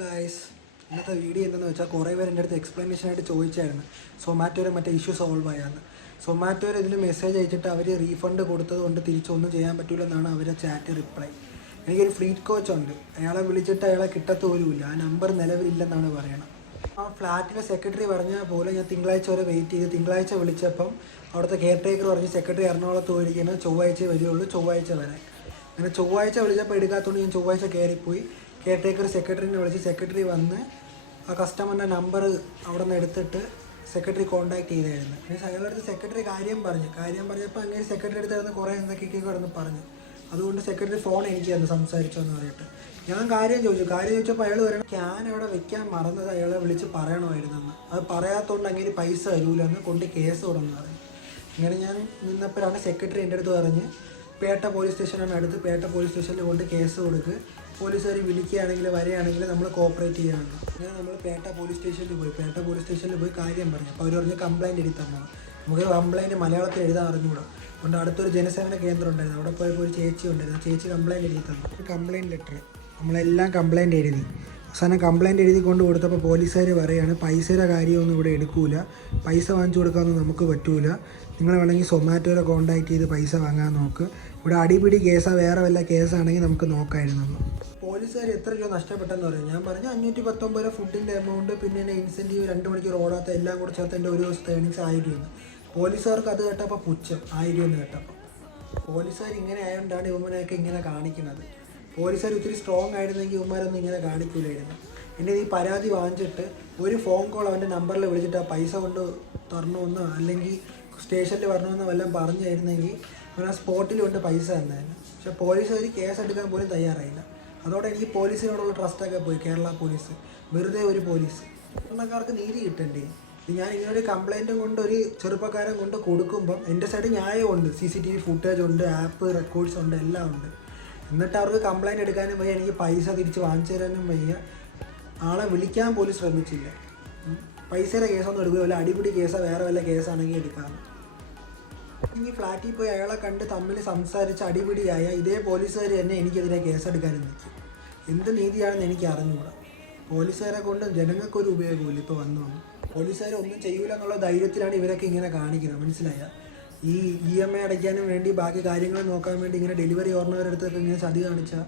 Guys, ഇന്നത്തെ video എന്തെന്ന് വെച്ചാൽ കുറേ പേര് എൻ്റെ അടുത്ത് എക്സ്പ്ലനേഷനായിട്ട് ചോദിച്ചായിരുന്നു സൊമാറ്റോയുടെ മറ്റേ ഇഷ്യൂ സോൾവ് ആയാന്ന്. സൊമാറ്റോയിൽ ഇതിൽ മെസ്സേജ് അയച്ചിട്ട് അവർ റീഫണ്ട് കൊടുത്തത് കൊണ്ട് തിരിച്ചൊന്നും ചെയ്യാൻ പറ്റില്ലെന്നാണ് അവരെ ചാറ്റ് റിപ്ലൈ. എനിക്കൊരു ഫ്ലീറ്റ് കോച്ച് ഉണ്ട്, അയാളെ വിളിച്ചിട്ട് അയാളെ കിട്ടത്തോലുമില്ല, ആ നമ്പർ നിലവിലില്ലെന്നാണ് പറയണം. ആ ഫ്ലാറ്റിലെ സെക്രട്ടറി പറഞ്ഞാൽ പോലെ ഞാൻ തിങ്കളാഴ്ച വരെ വെയിറ്റ് ചെയ്ത് തിങ്കളാഴ്ച വിളിച്ചപ്പം അവിടുത്തെ കെയർ ടേക്കർ പറഞ്ഞ് സെക്രട്ടറി എറണാകുളത്ത് പോയിരിക്കുന്നത് ചൊവ്വാഴ്ച വരികയുള്ളൂ, ചൊവ്വാഴ്ച വരെ. അങ്ങനെ ചൊവ്വാഴ്ച വിളിച്ചപ്പോൾ എടുക്കാത്തതുകൊണ്ട് ഞാൻ ചൊവ്വാഴ്ച കയറിപ്പോയി. കെയർ ടേക്കർ സെക്രട്ടറിനെ വിളിച്ച് സെക്രട്ടറി വന്ന് ആ കസ്റ്റമറിൻ്റെ നമ്പർ അവിടെ നിന്ന് എടുത്തിട്ട് സെക്രട്ടറി കോൺടാക്ട് ചെയ്തായിരുന്നു. പിന്നെ അയാളുടെ അടുത്ത് സെക്രട്ടറി കാര്യം പറഞ്ഞപ്പോൾ അങ്ങനെ സെക്രട്ടറി അടുത്തായിരുന്നു കുറേ എന്തൊക്കെയൊക്കെ കിടന്ന് പറഞ്ഞു. അതുകൊണ്ട് സെക്രട്ടറി ഫോൺ എനിക്ക് തന്നു സംസാരിച്ചോ എന്ന് പറഞ്ഞിട്ട് ഞാൻ കാര്യം ചോദിച്ചപ്പോൾ അയാൾ പറയണം ക്യാൻ അവിടെ വെക്കാൻ മറന്നത് അയാളെ വിളിച്ച് പറയണമായിരുന്നെന്ന്. അത് പറയാത്തതുകൊണ്ട് അങ്ങനെ പൈസ തരൂലെന്ന് കൊണ്ട് കേസ് തുടങ്ങി പറഞ്ഞു. ഇങ്ങനെ ഞാൻ നിന്നപ്പോഴാണ് സെക്രട്ടറി എൻ്റെ അടുത്ത് പറഞ്ഞ് പേട്ട പോലീസ് സ്റ്റേഷനാണ് അടുത്ത്, പേട്ട പോലീസ് സ്റ്റേഷനിൽ കൊണ്ട് കേസ് കൊടുക്കുക, പോലീസുകാർ വിളിക്കുകയാണെങ്കിൽ വരികയാണെങ്കിൽ നമ്മൾ കോപ്പറേറ്റ് ചെയ്യാറുണ്ട്. അങ്ങനെ നമ്മൾ പേട്ട പോലീസ് സ്റ്റേഷനിൽ പോയി കാര്യം പറഞ്ഞു. അപ്പോൾ അവർ പറഞ്ഞ് കംപ്ലയിൻറ്റ് എഴുതി തന്നു. നമുക്ക് കംപ്ലയിൻറ്റ് മലയാളത്തിൽ എഴുതാൻ അറിഞ്ഞുകൂടാ. അതുകൊണ്ട് അടുത്തൊരു ജനസേവന കേന്ദ്രം ഉണ്ടായിരുന്നു, അവിടെ പോയപ്പോൾ ഒരു ചേച്ചി ഉണ്ടായിരുന്നു. ആ ചേച്ചി കംപ്ലയിൻറ്റ് എഴുതി തന്നു. ഒരു കംപ്ലയിൻറ്റ് ലെറ്റർ നമ്മളെല്ലാം കംപ്ലയിൻറ്റ് എഴുതി. അവസാനം കംപ്ലയിൻറ്റ് എഴുതി കൊണ്ട് കൊടുത്തപ്പോൾ പോലീസുകാർ പറയുകയാണ് പൈസയുടെ കാര്യമൊന്നും ഇവിടെ എടുക്കൂല, പൈസ വാങ്ങിച്ചു കൊടുക്കാനൊന്നും നമുക്ക് പറ്റൂല, നിങ്ങൾ വേണമെങ്കിൽ സൊമാറ്റോരെ കോൺടാക്ട് ചെയ്ത് പൈസ വാങ്ങാൻ നോക്ക്, ഇവിടെ അടിപിടി കേസാണ്, വേറെ വല്ല കേസാണെങ്കിൽ നമുക്ക് നോക്കാമായിരുന്നു. പോലീസുകാർ എത്ര രൂപ നഷ്ടപ്പെട്ടെന്ന് പറയും. ഞാൻ പറഞ്ഞു 519 രൂപ ഫുഡിൻ്റെ എമൗണ്ട്, പിന്നെ എൻ്റെ ഇൻസെൻറ്റീവ് 2 മണിക്കൂർ ഓടാത്ത എല്ലാം കൂടെ ചേർത്ത് എൻ്റെ ഒരു ദിവസത്തെ ഏണിങ്സ് 1000 രൂപ. പോലീസുകാർക്ക് അത് കേട്ടപ്പോൾ പുച്ഛം, 1000 രൂപ എന്ന് കേട്ടപ്പോൾ. പോലീസുകാർ ഇങ്ങനെ ആയതുകൊണ്ടാണ് ഇവന്മാരെയൊക്കെ ഇങ്ങനെ കാണിക്കുന്നത്. പോലീസുകാർ ഒത്തിരി സ്ട്രോങ് ആയിരുന്നെങ്കിൽ ഇവന്മാരൊന്നും ഇങ്ങനെ കാണിക്കില്ലായിരുന്നു. എൻ്റെ ഈ പരാതി വാങ്ങിച്ചിട്ട് ഒരു ഫോൺ കോൾ അവൻ്റെ നമ്പറിൽ വിളിച്ചിട്ട് ആ പൈസ കൊണ്ട് തരണമെന്നോ അല്ലെങ്കിൽ സ്റ്റേഷനിൽ വരണമെന്നോ വല്ലതും പറഞ്ഞായിരുന്നെങ്കിൽ അവൻ ആ സ്പോട്ടിൽ കൊണ്ട് പൈസ തന്നായിരുന്നു. പക്ഷേ പോലീസുകാർ കേസ് എടുക്കാൻ പോലും തയ്യാറായില്ല. അതോടെ എനിക്ക് പോലീസിനോടുള്ള ട്രസ്റ്റൊക്കെ പോയി. കേരള പോലീസ് വെറുതെ ഒരു പോലീസ്. കേരളക്കാർക്ക് നീതി കിട്ടണ്ടേ? ഞാൻ ഇങ്ങനൊരു കംപ്ലയിൻറ്റും കൊണ്ട് ഒരു ചെറുപ്പക്കാരൻ കൊണ്ട് കൊടുക്കുമ്പം എൻ്റെ സൈഡ് ന്യായമുണ്ട്, CCTV ഫുട്ടേജ് ഉണ്ട്, ആപ്പ് റെക്കോർഡ്സ് ഉണ്ട്, എല്ലാം ഉണ്ട്. എന്നിട്ട് അവർക്ക് കംപ്ലയിൻറ്റ് എടുക്കാനും വയ്യ, എനിക്ക് പൈസ തിരിച്ച് വാങ്ങിച്ചു തരാനും വയ്യ, ആളെ വിളിക്കാൻ പോലും ശ്രമിച്ചില്ല. പൈസയുടെ കേസൊന്നും എടുക്കില്ല, അടിപിടി കേസോ വേറെ വല്ല കേസാണെങ്കിൽ എടുക്കാം. ഇനി ഫ്ലാറ്റിൽ പോയി അയാളെ കണ്ട് തമ്മിൽ സംസാരിച്ച് അടിപിടിയായ ഇതേ പോലീസുകാർ തന്നെ എനിക്കെതിരെ കേസെടുക്കാനും നിൽക്കും. എന്ത് നീതിയാണെന്ന് എനിക്ക് അറിഞ്ഞുകൂടാ. പോലീസുകാരെ കൊണ്ട് ജനങ്ങൾക്കൊരു ഉപയോഗമില്ല. ഇപ്പോൾ വന്നു പോലീസുകാർ ഒന്നും ചെയ്യൂല എന്നുള്ള ധൈര്യത്തിലാണ് ഇവരൊക്കെ ഇങ്ങനെ കാണിക്കുന്നത്, മനസ്സിലായ? ഈ EMI അടയ്ക്കാനും വേണ്ടി ബാക്കി കാര്യങ്ങൾ നോക്കാൻ വേണ്ടി ഇങ്ങനെ ഡെലിവറി ഓർണവരെടുത്തൊക്കെ ഇങ്ങനെ ചതി കാണിച്ചാൽ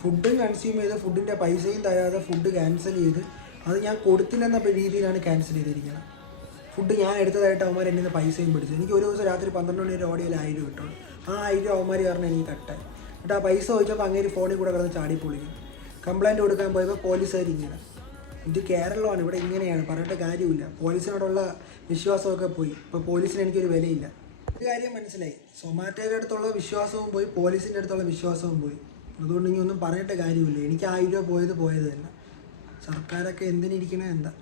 ഫുഡും കൺസ്യൂം ചെയ്ത് ഫുഡിൻ്റെ പൈസയും തരാതെ ഫുഡ് ക്യാൻസൽ ചെയ്ത് അത് ഞാൻ കൊടുത്തില്ലെന്ന രീതിയിലാണ് ക്യാൻസൽ ചെയ്തിരിക്കുന്നത്. ഫുഡ് ഞാൻ എടുത്തതായിട്ട് അവന്മാർ എൻ്റെ നിന്ന് പൈസയും പിടിച്ചു. എനിക്ക് ഒരു ദിവസം രാത്രി 12 മണി വരെ ഓടിയാൽ 1000 കിട്ടുള്ളൂ. ആ 1000 അവന്മാർ കാരണം എനിക്ക് കട്ടായി. എന്നിട്ട് ആ പൈസ ചോദിച്ചപ്പോൾ അങ്ങേര് ഫോണിൽ കൂടെ കിടന്ന് ചാടി പൊളിക്കും. കംപ്ലയിൻറ്റ് കൊടുക്കാൻ പോയപ്പോൾ പോലീസുകാർ ഇങ്ങനെ. ഇത് കേരളമാണ്, ഇവിടെ ഇങ്ങനെയാണ്, പറഞ്ഞിട്ട് കാര്യമില്ല. പോലീസിനോടുള്ള വിശ്വാസമൊക്കെ പോയി. ഇപ്പോൾ പോലീസിന് എനിക്കൊരു വിലയില്ല. ഒരു കാര്യം മനസ്സിലായി, സൊമാറ്റോയുടെ അടുത്തുള്ള വിശ്വാസവും പോയി, പോലീസിൻ്റെ അടുത്തുള്ള വിശ്വാസവും പോയി. അതുകൊണ്ട് ഇനി ഒന്നും പറഞ്ഞിട്ട് കാര്യമില്ല. എനിക്ക് 1000 രൂപ പോയത് തന്നെ. സർക്കാരൊക്കെ എന്തിനിരിക്കണേ എന്താ?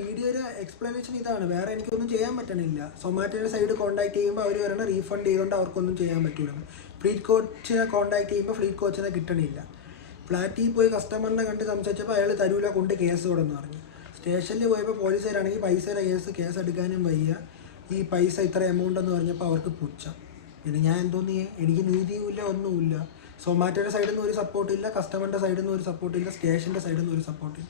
വീഡിയോയുടെ എക്സ്പ്ലനേഷൻ ഇതാണ്, വേറെ എനിക്കൊന്നും ചെയ്യാൻ പറ്റണില്ല. സൊമാറ്റോയുടെ സൈഡ് കോൺടാക്ട് ചെയ്യുമ്പോൾ അവർ പറയണ റീഫണ്ട് ചെയ്തുകൊണ്ട് അവർക്കൊന്നും ചെയ്യാൻ പറ്റില്ല. ഫ്ലീറ്റ് കോച്ചിനെ കോൺടാക്ട് ചെയ്യുമ്പോൾ ഫ്ലീറ്റ് കോച്ചിനെ കിട്ടണില്ല. ഫ്ലാറ്റിൽ പോയി കസ്റ്റമറിനെ കണ്ട് സംസാരിച്ചപ്പോൾ അയാൾ തരൂല കൊണ്ട് കേസ് കൊടുന്ന് പറഞ്ഞു. സ്റ്റേഷനിൽ പോയപ്പോൾ പോലീസുകാരാണെങ്കിൽ പൈസയുടെ കേസ് എടുക്കാനും വയ്യ, ഈ പൈസ ഇത്ര എമൗണ്ട് എന്ന് പറഞ്ഞപ്പോൾ അവർക്ക് പുച്ഛം. പിന്നെ ഞാൻ എന്തോന്ന് എനിക്ക് നീതിയുമില്ല, ഒന്നുമില്ല. സൊമാറ്റോയുടെ സൈഡിൽ നിന്ന് ഒരു സപ്പോർട്ടില്ല, കസ്റ്റമറിൻ്റെ സൈഡിൽ നിന്ന് ഒരു സപ്പോർട്ടില്ല, സ്റ്റേഷൻ്റെ സൈഡിൽ നിന്ന് ഒരു സപ്പോർട്ടില്ല.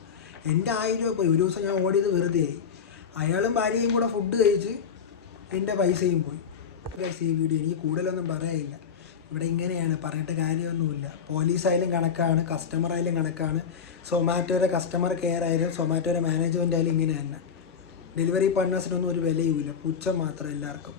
എൻ്റെ 1000 രൂപ പോയി. ഒരു ദിവസം ഞാൻ ഓടിയത് വെറുതെ ആയി. അയാളും ഭാര്യയും കൂടെ ഫുഡ് കഴിച്ച് എൻ്റെ പൈസയും പോയി. ഈ വീഡിയോ എനിക്ക് കൂടുതലൊന്നും പറയാനില്ല. ഇവിടെ ഇങ്ങനെയാണ്, പറഞ്ഞിട്ട് കാര്യമൊന്നുമില്ല. പോലീസായാലും കണക്കാണ്, കസ്റ്റമറായാലും കണക്കാണ്, സൊമാറ്റോയുടെ കസ്റ്റമർ കെയർ ആയാലും സൊമാറ്റോയുടെ മാനേജ്മെൻ്റ് ആയാലും ഇങ്ങനെ തന്നെ. ഡെലിവറി പാർട്ട്നേഴ്സിനൊന്നും ഒരു വിലയുമില്ല, പുച്ഛം മാത്രം എല്ലാവർക്കും.